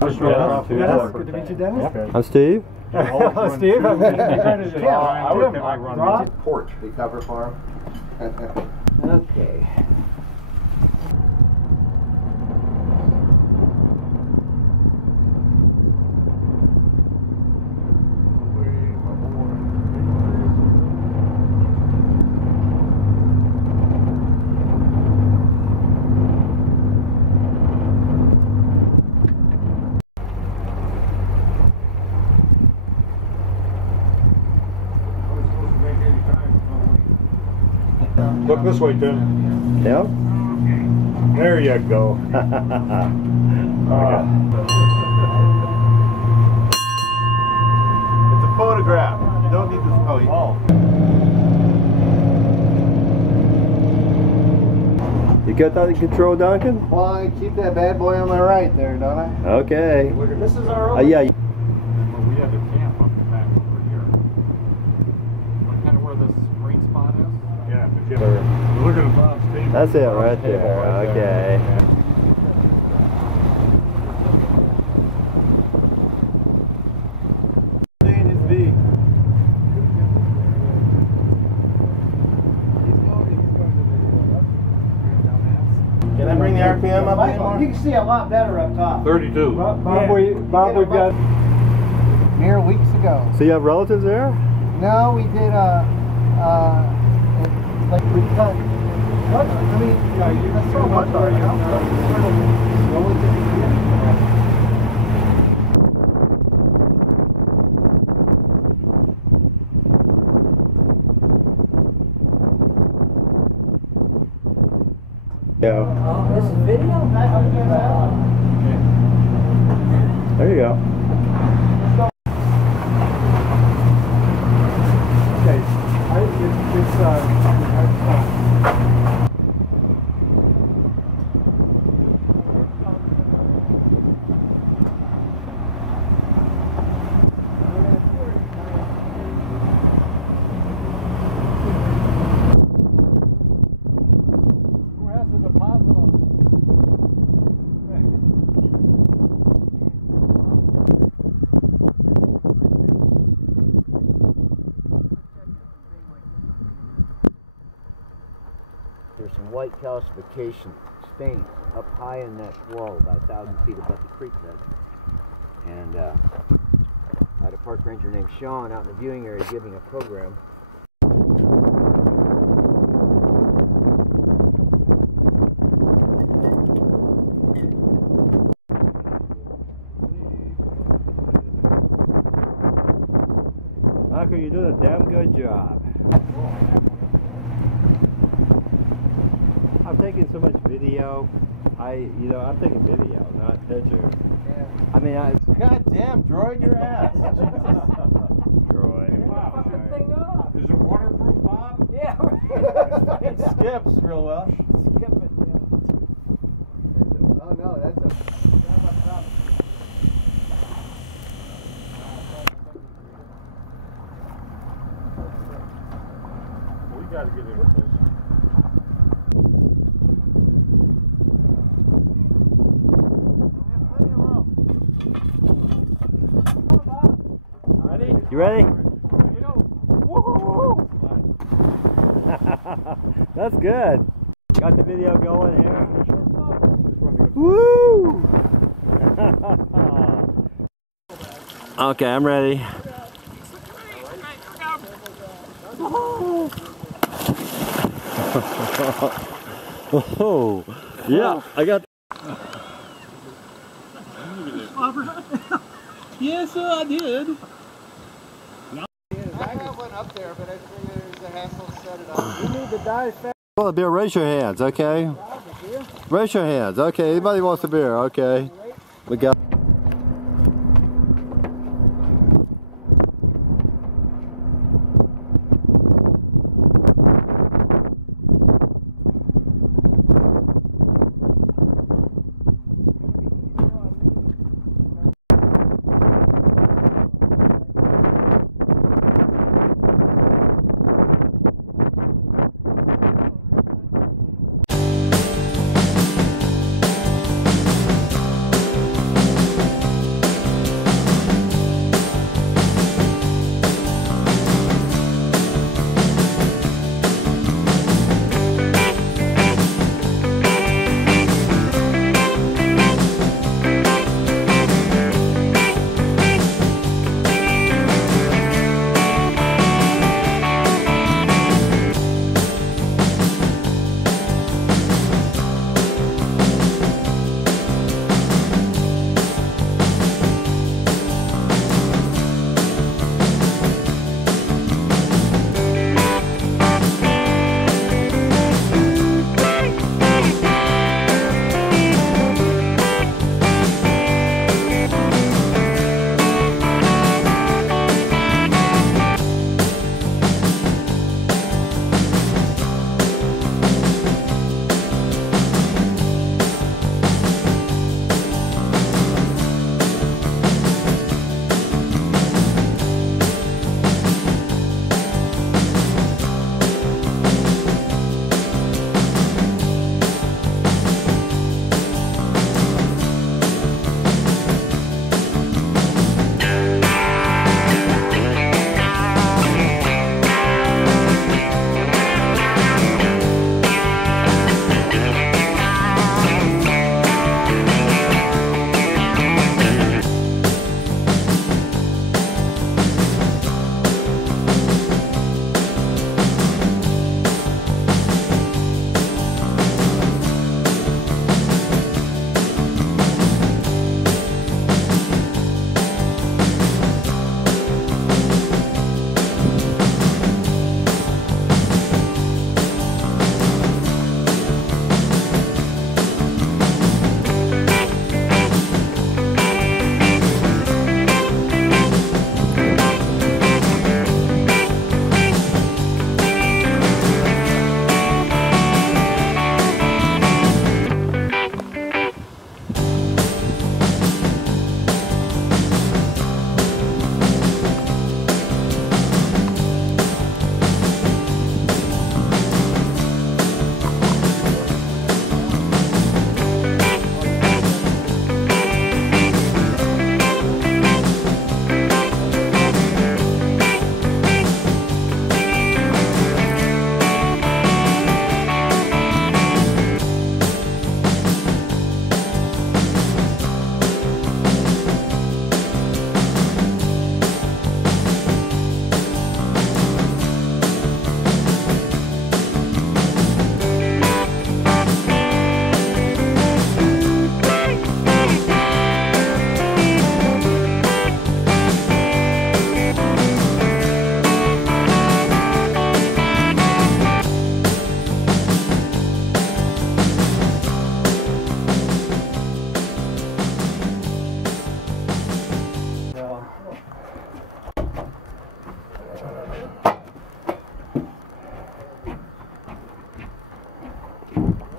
Dennis, good to meet you, Dennis. I'm Steve. Hello, Steve. I'm Tim. Rob. Porch. We cover for him. Okay. Look this way, Tim. Yep. There you go. It's a photograph. You don't need this. You got that in control, Duncan? Well, I keep that bad boy on my right there, don't I? Okay. This is our Yeah. Well, we had the camp up the back over here. Kind of where this green spot is? Yeah, but yeah. Look at the Bob's table. That's it right there. Okay. Can I bring the RPM up anymore? You can see a lot better up top. 32. Bob, we've got Here weeks ago. So you have relatives there? No, we did like we cut. What? I mean, yeah, you can so much already. Yeah. this is video. There you go. There's some white calcification stains up high in that wall, about 1,000 feet above the creek bed. And I had a park ranger named Sean out in the viewing area giving a program. Michael, you're doing a damn good job. I'm taking so much video. I'm taking video, not pictures. Yeah. I mean, God damn, droid your ass. Droid. Wow. Fucking thing off. Is it waterproof, Bob? Yeah. It skips real well. Skip it. Yeah. Oh no, that's a. We got to get in place. You ready? Woo! That's good. Got the video going here. Woo! Okay, I'm ready. Oh, yeah, I got. Yes, I did. I have one up there, but I figured it was a hassle to set it up. You need to die fast. Well, a beer, raise your hands, okay? Raise your hands, okay? Anybody wants a beer, okay? We got.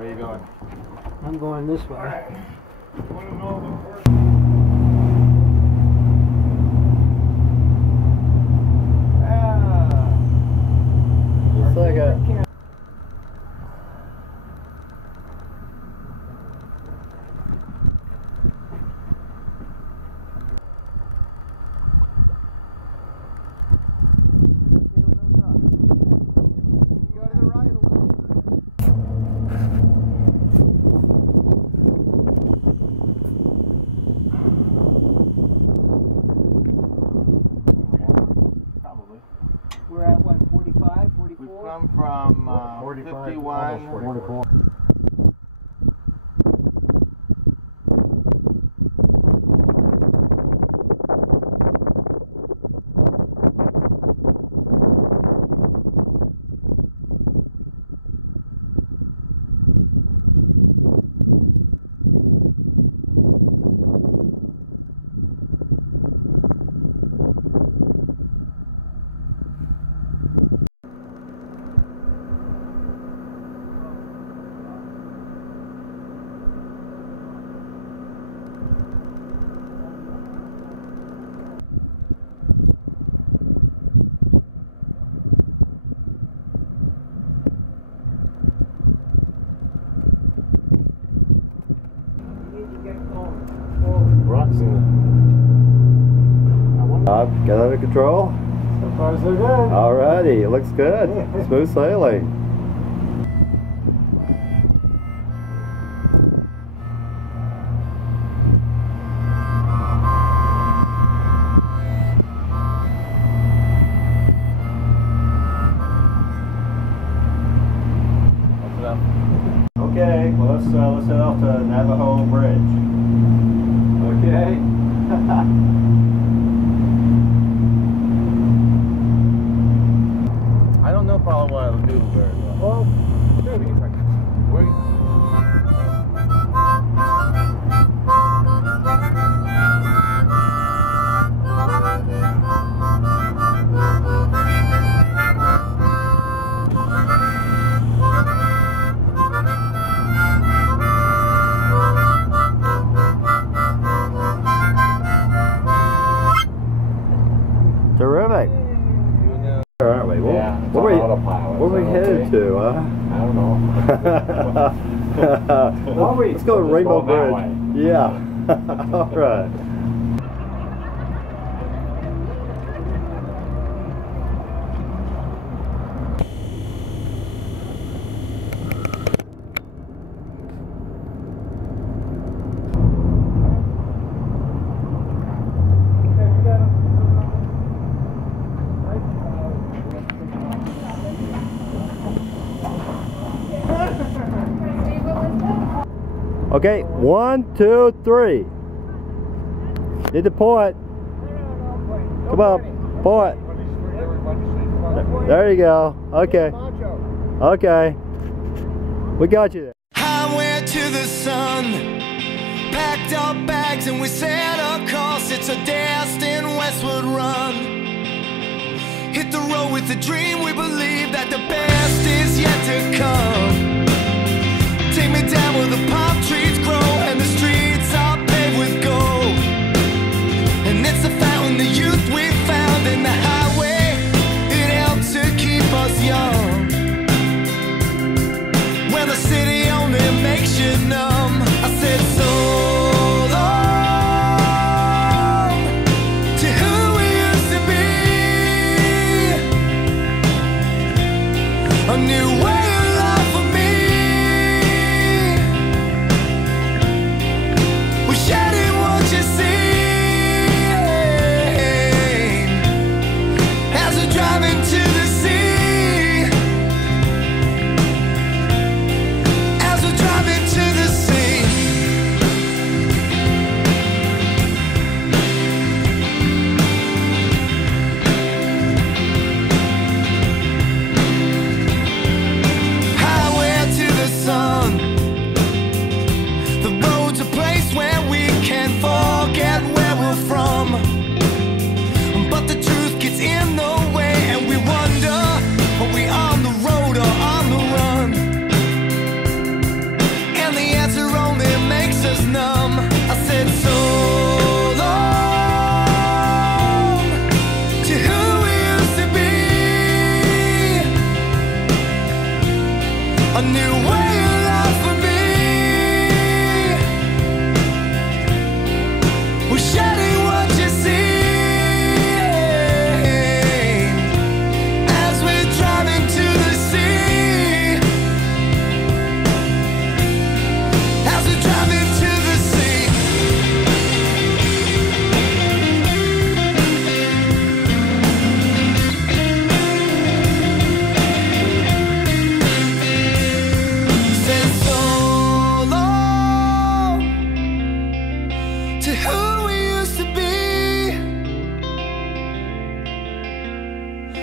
Where are you going? I'm going this way. It's like a... We're at what, 45, 44? We've come from 45, 51. almost 44. Rocks in Got under control? So far so good. Alrighty, it looks good. Smooth sailing. Okay, well let's head off to Navajo Bridge. Okay. I don't know probably what I'll do very well. Terrific. Where are we? Yeah, it's What on are we, autopilot, where are we so headed okay. to, huh? I don't know. Let's go to We'll just Rainbow go that Bridge. Yeah. All right. Okay, 1, 2, 3. Need to point. Come on, point. There you go. Okay. Okay. We got you there. Highway to the sun, packed our bags and we set our course. It's a destined westward run. Hit the road with a dream, we believe that the best is yet to come. Take me down where the palm trees grow and the streets are paved with gold. And it's the fountain, the youth we found in the highway. It helps to keep us young. When the city only makes you numb, I said so long to who we used to be. A new way of life for me.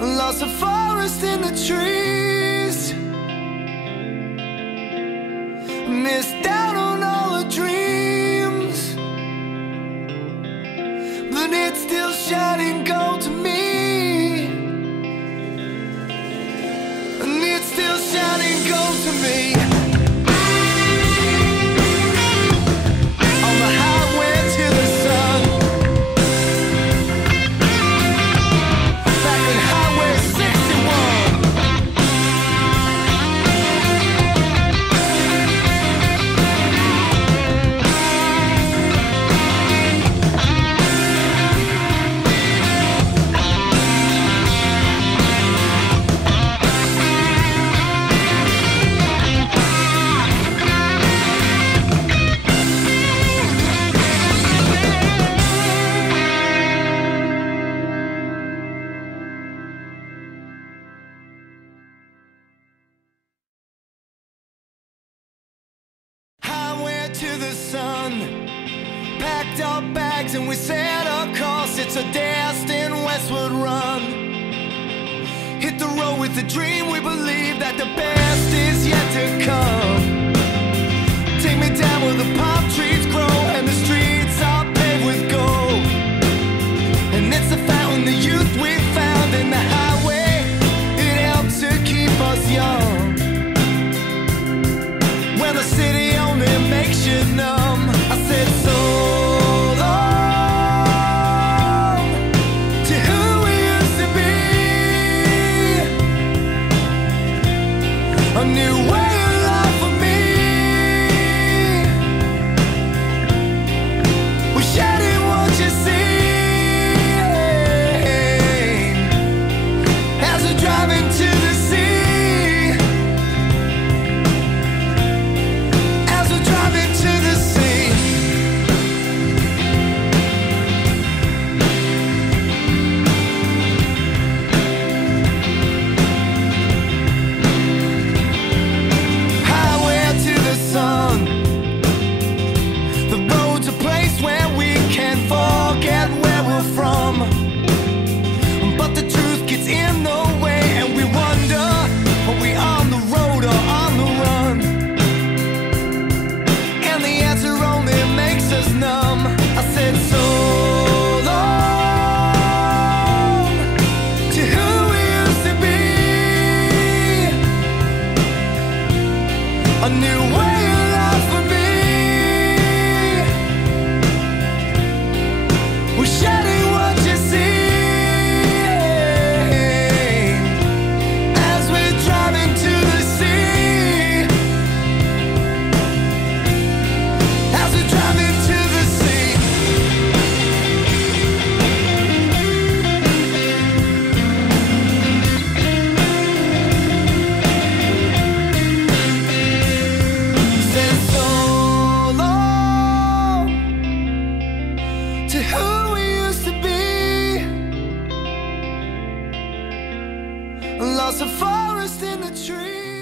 lost the forest in the trees, missed out on all the dreams, but it's still shining gold to me, and it's still shining gold to me. On the highway to the sun, back on Highway 61. Highway to the sun, packed our bags and we set our course. It's a destined westward run. Hit the road with a dream, we believe that the best is yet to come. Take me down where the palm trees grow and the streets are paved with gold. And it's the fountain, the youth we found in the highway. It helps to keep us young. When the city only makes you numb, I said so long to who we used to be. A new way of life for me. We're shedding what you see as we're driving to the sea. Driving to the sea. Highway to the sun. The road's a place where we can forget where we're from. But the truth gets in the way and we wonder, are we on the road or on the run? And the answer only makes us numb. I said so long to who we used to be. A new way of life for me. We're shedding what you see as we're driving to the sea. As we're driving to the sea. Said so long to who we used to be. Lost the forest in the trees.